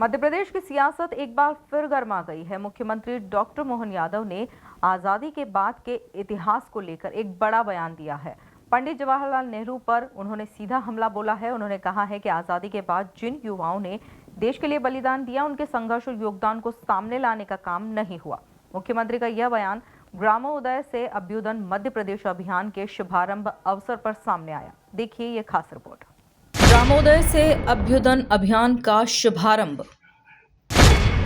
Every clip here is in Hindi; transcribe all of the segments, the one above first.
मध्य प्रदेश की सियासत एक बार फिर गर्मा गई है। मुख्यमंत्री डॉक्टर मोहन यादव ने आजादी के बाद के इतिहास को लेकर एक बड़ा बयान दिया है। पंडित जवाहरलाल नेहरू पर उन्होंने सीधा हमला बोला है। उन्होंने कहा है कि आजादी के बाद जिन युवाओं ने देश के लिए बलिदान दिया, उनके संघर्ष और योगदान को सामने लाने का काम नहीं हुआ। मुख्यमंत्री का यह बयान ग्रामोदय से अभ्युदय मध्य प्रदेश अभियान के शुभारंभ अवसर पर सामने आया। देखिए ये खास रिपोर्ट। ग्रामोदय से अभ्युदय अभियान का शुभारंभ।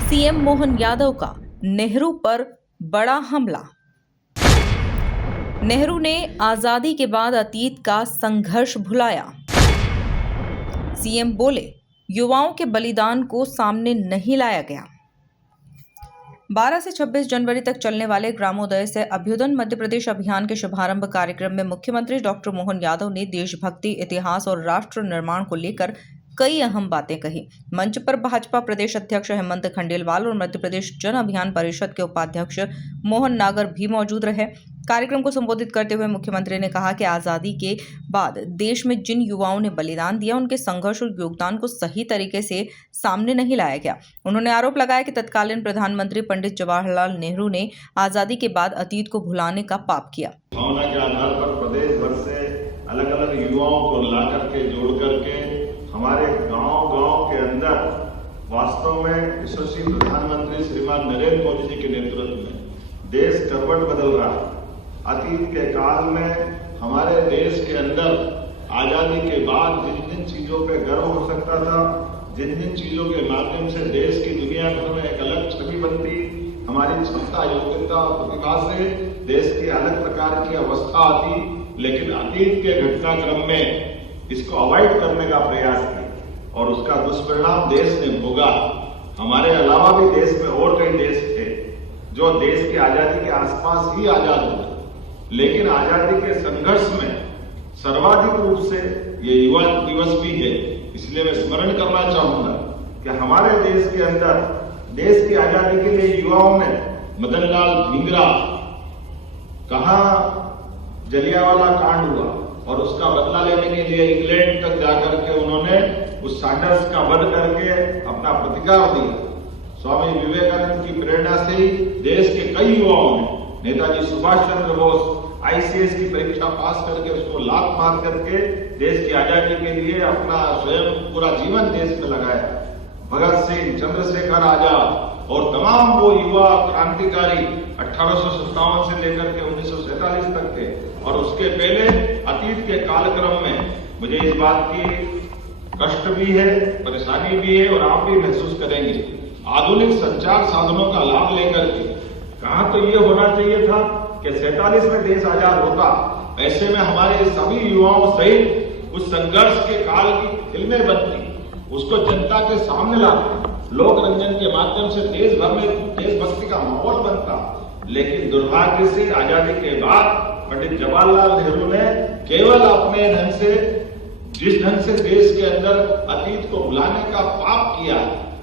सीएम मोहन यादव का नेहरू पर बड़ा हमला। नेहरू ने आजादी के बाद अतीत का संघर्ष भुलाया। सीएम बोले, युवाओं के बलिदान को सामने नहीं लाया गया। 12 से 26 जनवरी तक चलने वाले ग्रामोदय से अभ्युदय मध्य प्रदेश अभियान के शुभारंभ कार्यक्रम में मुख्यमंत्री डॉक्टर मोहन यादव ने देशभक्ति, इतिहास और राष्ट्र निर्माण को लेकर कई अहम बातें कही। मंच पर भाजपा प्रदेश अध्यक्ष हेमंत खंडेलवाल और मध्य प्रदेश जन अभियान परिषद के उपाध्यक्ष मोहन नागर भी मौजूद रहे। कार्यक्रम को संबोधित करते हुए मुख्यमंत्री ने कहा कि आजादी के बाद देश में जिन युवाओं ने बलिदान दिया, उनके संघर्ष और योगदान को सही तरीके से सामने नहीं लाया गया। उन्होंने आरोप लगाया कि तत्कालीन प्रधानमंत्री पंडित जवाहरलाल नेहरू ने आजादी के बाद अतीत को भुलाने का पाप किया। भावना के आधार पर प्रदेश भर से अलग अलग युवाओं को ला करके जोड़ करके हमारे गांव के अंदर वास्तव में यशस्वी प्रधानमंत्री श्रीमान नरेंद्र मोदी जी के नेतृत्व में देश करवट बदल रहा है। अतीत के काल में हमारे देश के अंदर आजादी के बाद जिन जिन चीजों पे गर्व हो सकता था, जिन जिन चीजों के माध्यम से देश की दुनिया भर में एक अलग छवि बनती, हमारी क्षमता, योग्यता और प्रतिभा से देश की अलग प्रकार की अवस्था आती, लेकिन अतीत के घटनाक्रम में इसको अवॉइड करने का प्रयास किया और उसका दुष्परिणाम देश ने भोगा। हमारे अलावा भी देश में और कई देश थे जो देश की आजादी के आसपास ही आजाद हुए, लेकिन आजादी के संघर्ष में सर्वाधिक रूप से ये युवा दिवस भी है। इसलिए मैं स्मरण करना चाहूंगा कि हमारे देश के अंदर देश की आजादी के लिए युवाओं ने मदनलाल धिंगरा, कहां जलियांवाला कांड हुआ और उसका बदला लेने के लिए इंग्लैंड तक जाकर के उन्होंने उस सैंडर्स का वध करके अपना प्रतिकार दिया। स्वामी विवेकानंद की प्रेरणा से ही देश के कई युवाओं ने, नेताजी सुभाष चंद्र बोस आईसीएस की परीक्षा पास करके उसको लात मार करके देश की आजादी के लिए अपना स्वयं पूरा जीवन देश में लगाया। भगत सिंह, चंद्रशेखर आजाद और तमाम वो युवा क्रांतिकारी 1857 से लेकर के 1947 तक थे। और उसके पहले अतीत के कालक्रम में मुझे इस बात की कष्ट भी है, परेशानी भी है और आप भी महसूस करेंगे। आधुनिक संचार साधनों का लाभ लेकर के कहां तो ये होना चाहिए था कि 47 में देश आजाद होता, ऐसे में हमारे सभी युवाओं सहित उस संघर्ष के काल की फिल्में बनती, उसको जनता के सामने लाते, लोक रंजन के माध्यम से देश भर में देशभक्ति का माहौल बनता। लेकिन दुर्भाग्य से आजादी के बाद पंडित जवाहरलाल नेहरू ने केवल अपने ढंग से, जिस ढंग से देश के अंदर अतीत को भुलाने का पाप किया,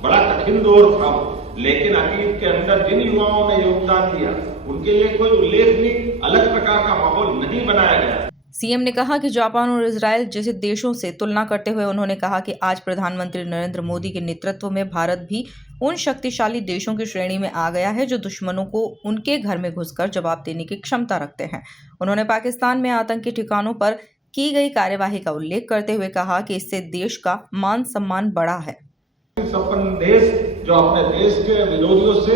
बड़ा कठिन दौर था, लेकिन अतीत के अंदर जिन युवाओं ने योगदान दिया उनके लिए कोई उल्लेखनीय अलग प्रकार का माहौल नहीं बनाया गया। सीएम ने कहा कि जापान और इजराइल जैसे देशों से तुलना करते हुए उन्होंने कहा कि आज प्रधानमंत्री नरेंद्र मोदी के नेतृत्व में भारत भी उन शक्तिशाली देशों की श्रेणी में आ गया है जो दुश्मनों को उनके घर में घुसकर जवाब देने की क्षमता रखते हैं। उन्होंने पाकिस्तान में आतंकी ठिकानों पर की गई कार्यवाही का उल्लेख करते हुए कहा कि इससे देश का मान सम्मान बढ़ा है। संपन्न देश जो अपने देश के विरोधियों से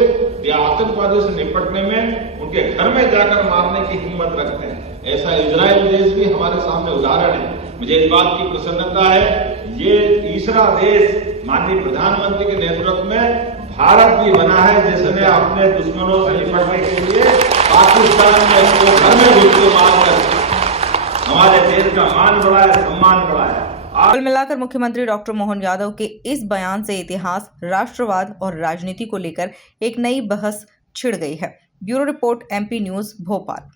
या आतंकवादियों से निपटने में उनके घर में जाकर मारने की हिम्मत रखते हैं, ऐसा इजराइल देश भी हमारे सामने उदाहरण है। मुझे इस बात की प्रसन्नता है, ये तीसरा देश माननीय प्रधानमंत्री के नेतृत्व में भारत भी बना है जिसने अपने दुश्मनों से निपटने के लिए पाकिस्तान में उसको घर में घुस के मारकर हमारे देश का मान बढ़ाया, सम्मान बढ़ाया। कुल मिलाकर मुख्यमंत्री डॉक्टर मोहन यादव के इस बयान से इतिहास, राष्ट्रवाद और राजनीति को लेकर एक नई बहस छिड़ गई है। Bureau report, MP news, Bhopal.